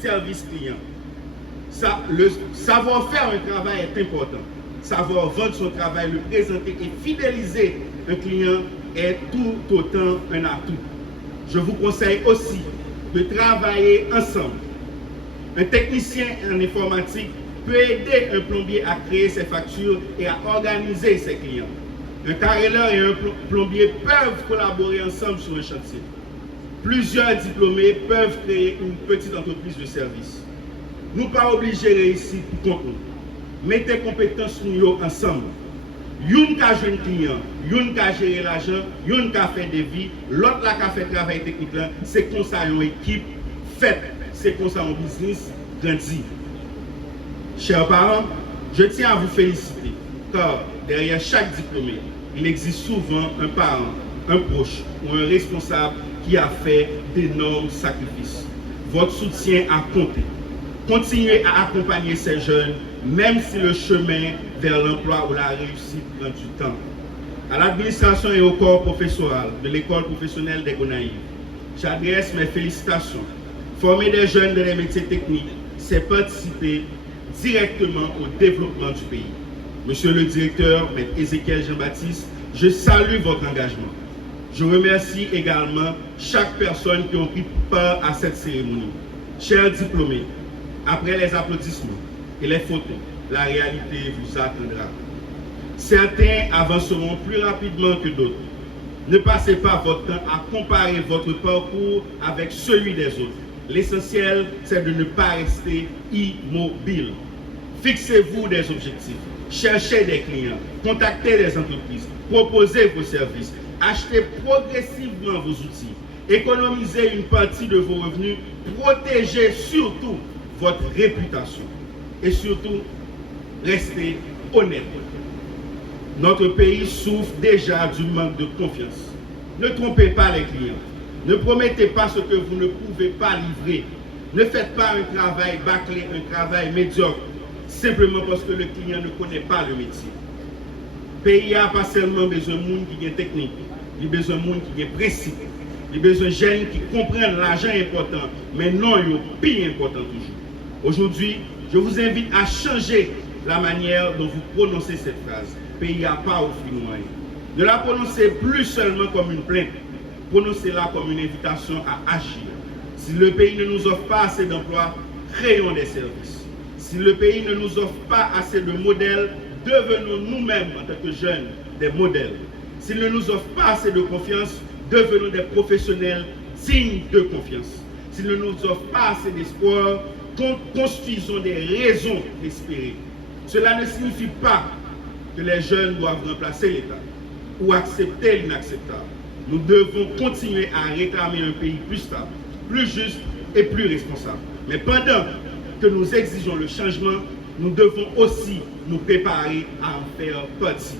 service client. Le savoir-faire un travail est important. Savoir vendre son travail, le présenter et fidéliser un client est tout autant un atout. Je vous conseille aussi de travailler ensemble. Un technicien en informatique peut aider un plombier à créer ses factures et à organiser ses clients. Un carreleur et un plombier peuvent collaborer ensemble sur un chantier. Plusieurs diplômés peuvent créer une petite entreprise de service. Nous ne sommes pas obligés de réussir pour compte. Mettez compétences ensemble. Youn ka jeune client, youn ka gérer l'argent, youn ka fait des vies, l'autre la ka fait travail technique là, c'est comme ça une équipe faite, c'est comme ça un business grandi. Chers parents, je tiens à vous féliciter car derrière chaque diplômé, il existe souvent un parent, un proche ou un responsable qui a fait d'énormes sacrifices. Votre soutien a compté. Continuez à accompagner ces jeunes, même si le chemin vers l'emploi ou la réussite prend du temps. À l'administration et au corps professoral de l'école professionnelle des Gonaïves, j'adresse mes félicitations. Former des jeunes dans les métiers techniques, c'est participer directement au développement du pays. Monsieur le directeur, M. Ézéchiel Jean-Baptiste, je salue votre engagement. Je remercie également chaque personne qui a pris part à cette cérémonie. Chers diplômés, après les applaudissements et les photos, la réalité vous attendra. Certains avanceront plus rapidement que d'autres. Ne passez pas votre temps à comparer votre parcours avec celui des autres. L'essentiel, c'est de ne pas rester immobile. Fixez-vous des objectifs, cherchez des clients, contactez des entreprises, proposez vos services, achetez progressivement vos outils, économisez une partie de vos revenus, protégez surtout votre réputation et surtout, restez honnête. Notre pays souffre déjà du manque de confiance. Ne trompez pas les clients. Ne promettez pas ce que vous ne pouvez pas livrer. Ne faites pas un travail bâclé, un travail médiocre, simplement parce que le client ne connaît pas le métier. Le pays n'a pas seulement besoin de monde qui est technique, il a besoin de monde qui est précis. Il a besoin de jeunes qui comprennent l'argent important, mais non, il est plus important toujours. Aujourd'hui, je vous invite à changer la manière dont vous prononcez cette phrase. Le pays n'a pas offert moyen. Ne la prononcez plus seulement comme une plainte, prononcez-la comme une invitation à agir. Si le pays ne nous offre pas assez d'emplois, créons des services. Si le pays ne nous offre pas assez de modèles, devenons nous-mêmes, en tant que jeunes, des modèles. S'il ne nous offre pas assez de confiance, devenons des professionnels dignes de confiance. S'il ne nous offre pas assez d'espoir, construisons des raisons d'espérer. Cela ne signifie pas que les jeunes doivent remplacer l'État ou accepter l'inacceptable. Nous devons continuer à réclamer un pays plus stable, plus juste et plus responsable. Mais pendant que nous exigeons le changement, nous devons aussi nous préparer à en faire partie.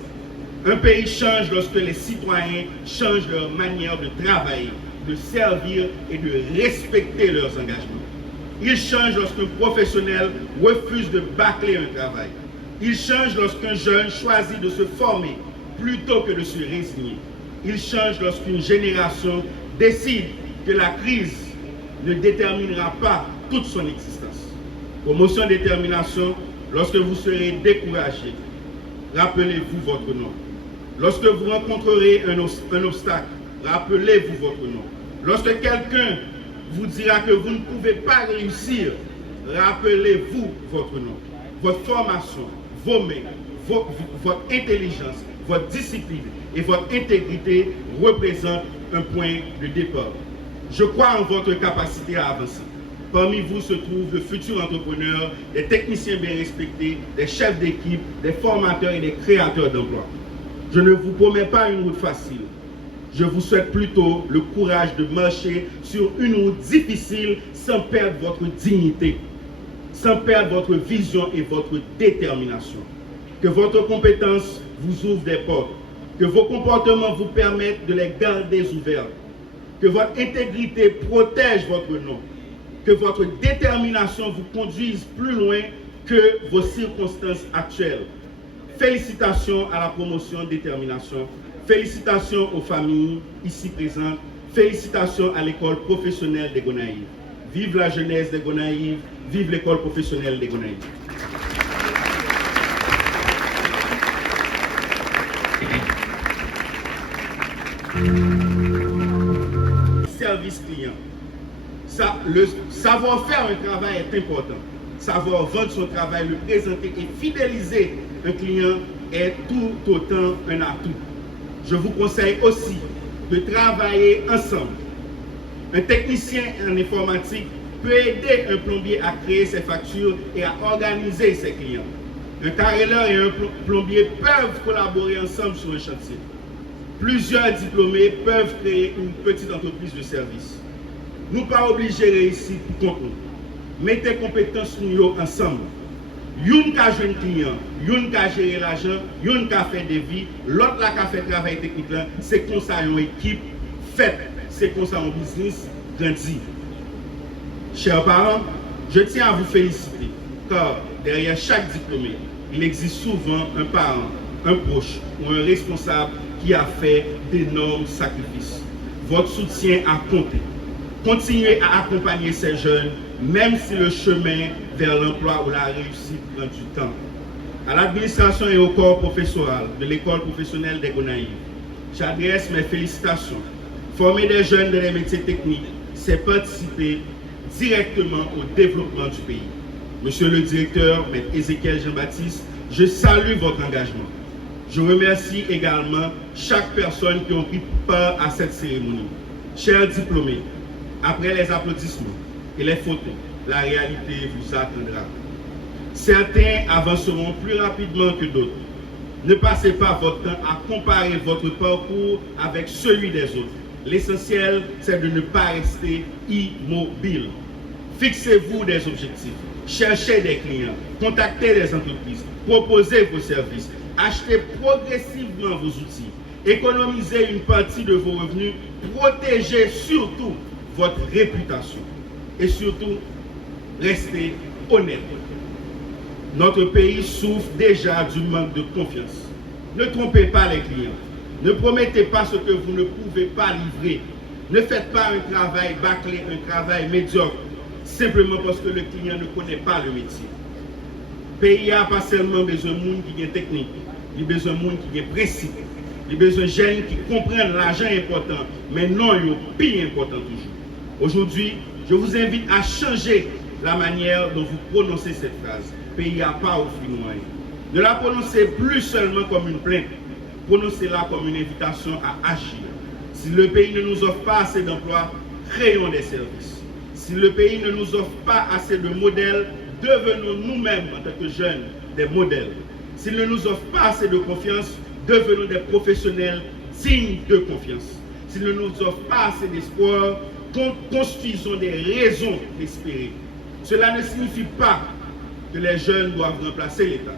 Un pays change lorsque les citoyens changent leur manière de travailler, de servir et de respecter leurs engagements. Il change lorsqu'un professionnel refuse de bâcler un travail. Il change lorsqu'un jeune choisit de se former plutôt que de se résigner. Il change lorsqu'une génération décide que la crise ne déterminera pas toute son existence. Promotion détermination, lorsque vous serez découragé, rappelez-vous votre nom. Lorsque vous rencontrerez un obstacle, rappelez-vous votre nom. Lorsque quelqu'un vous dira que vous ne pouvez pas réussir, rappelez-vous votre nom. Votre formation, vos mains, votre intelligence, votre discipline et votre intégrité représentent un point de départ. Je crois en votre capacité à avancer. Parmi vous se trouvent de futurs entrepreneurs, des techniciens bien respectés, des chefs d'équipe, des formateurs et des créateurs d'emplois. Je ne vous promets pas une route facile. Je vous souhaite plutôt le courage de marcher sur une route difficile sans perdre votre dignité, sans perdre votre vision et votre détermination. Que votre compétence vous ouvre des portes, que vos comportements vous permettent de les garder ouverts, que votre intégrité protège votre nom, que votre détermination vous conduise plus loin que vos circonstances actuelles. Félicitations à la promotion détermination. Félicitations aux familles ici présentes. Félicitations à l'école professionnelle des Gonaïves. Vive la jeunesse des Gonaïves, vive l'école professionnelle des Gonaïves. Service client. Le savoir-faire un travail est important. Savoir vendre son travail, le présenter et fidéliser un client est tout autant un atout. Je vous conseille aussi de travailler ensemble. Un technicien en informatique peut aider un plombier à créer ses factures et à organiser ses clients. Un carreleur et un plombier peuvent collaborer ensemble sur un chantier. Plusieurs diplômés peuvent créer une petite entreprise de service. Nous pas obligés de réussir contre nous. Mettez compétences nous ensemble. Youn ka jeune client, youn ka gérer l'argent, youn ka fait des vies, l'autre la ka fait travail technique là, c'est comme ça une équipe faite, c'est comme ça un business grandi. Chers parents, je tiens à vous féliciter car derrière chaque diplômé, il existe souvent un parent, un proche ou un responsable qui a fait d'énormes sacrifices. Votre soutien a compté. Continuez à accompagner ces jeunes, même si le chemin vers l'emploi ou la réussite prend du temps. À l'administration et au corps professoral de l'école professionnelle des Gonaïves, j'adresse mes félicitations. Former des jeunes dans les métiers techniques, c'est participer directement au développement du pays. Monsieur le directeur, M. Ézéchiel Jean-Baptiste, je salue votre engagement. Je remercie également chaque personne qui a pris part à cette cérémonie. Chers diplômés, après les applaudissements et les photos, la réalité vous attendra. Certains avanceront plus rapidement que d'autres. Ne passez pas votre temps à comparer votre parcours avec celui des autres. L'essentiel, c'est de ne pas rester immobile. Fixez-vous des objectifs, cherchez des clients, contactez des entreprises, proposez vos services, achetez progressivement vos outils, économisez une partie de vos revenus, protégez surtout votre réputation et surtout, restez honnête. Notre pays souffre déjà du manque de confiance. Ne trompez pas les clients. Ne promettez pas ce que vous ne pouvez pas livrer. Ne faites pas un travail bâclé, un travail médiocre, simplement parce que le client ne connaît pas le métier. Le pays a pas seulement besoin de monde qui est technique, il a besoin de monde qui est précis, il a besoin de jeunes qui comprennent l'argent important, mais non, il est plus important toujours. Aujourd'hui, je vous invite à changer la manière dont vous prononcez cette phrase. Le pays n'a pas offert moyen. Ne la prononcez plus seulement comme une plainte, prononcez-la comme une invitation à agir. Si le pays ne nous offre pas assez d'emplois, créons des services. Si le pays ne nous offre pas assez de modèles, devenons nous-mêmes, en tant que jeunes, des modèles. S'il ne nous offre pas assez de confiance, devenons des professionnels dignes de confiance. S'il ne nous offre pas assez d'espoir, construisons des raisons d'espérer. Cela ne signifie pas que les jeunes doivent remplacer l'État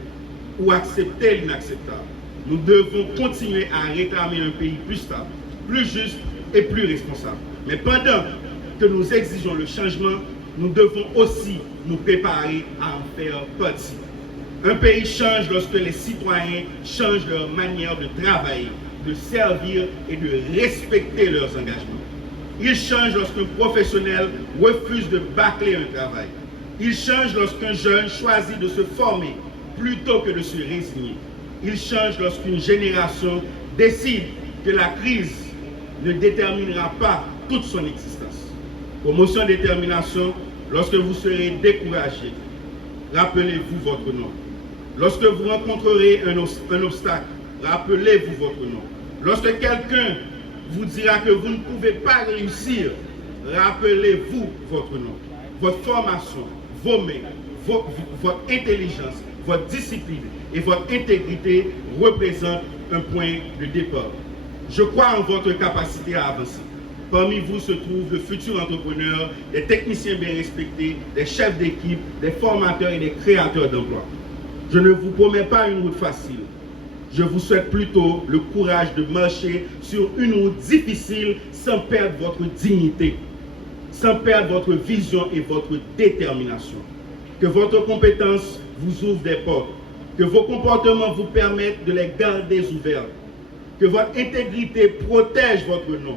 ou accepter l'inacceptable. Nous devons continuer à réclamer un pays plus stable, plus juste et plus responsable. Mais pendant que nous exigeons le changement, nous devons aussi nous préparer à en faire partie. Un pays change lorsque les citoyens changent leur manière de travailler, de servir et de respecter leurs engagements. Il change lorsqu'un professionnel refuse de bâcler un travail. Il change lorsqu'un jeune choisit de se former plutôt que de se résigner. Il change lorsqu'une génération décide que la crise ne déterminera pas toute son existence. Promotion détermination, lorsque vous serez découragé, rappelez-vous votre nom. Lorsque vous rencontrerez un obstacle, rappelez-vous votre nom. Lorsque quelqu'un vous dira que vous ne pouvez pas réussir, rappelez-vous votre nom. Votre formation, vos mains, votre intelligence, votre discipline et votre intégrité représentent un point de départ. Je crois en votre capacité à avancer. Parmi vous se trouvent de futurs entrepreneurs, des techniciens bien respectés, des chefs d'équipe, des formateurs et des créateurs d'emplois. Je ne vous promets pas une route facile. Je vous souhaite plutôt le courage de marcher sur une route difficile sans perdre votre dignité, sans perdre votre vision et votre détermination. Que votre compétence vous ouvre des portes, que vos comportements vous permettent de les garder ouverts, que votre intégrité protège votre nom,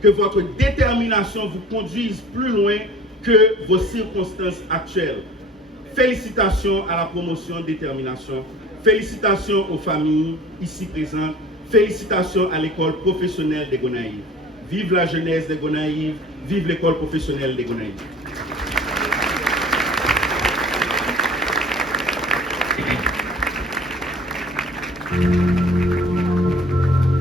que votre détermination vous conduise plus loin que vos circonstances actuelles. Félicitations à la promotion Détermination. Félicitations aux familles ici présentes. Félicitations à l'école professionnelle des Gonaïves. Vive la jeunesse des Gonaïves. Vive l'école professionnelle des Gonaïves.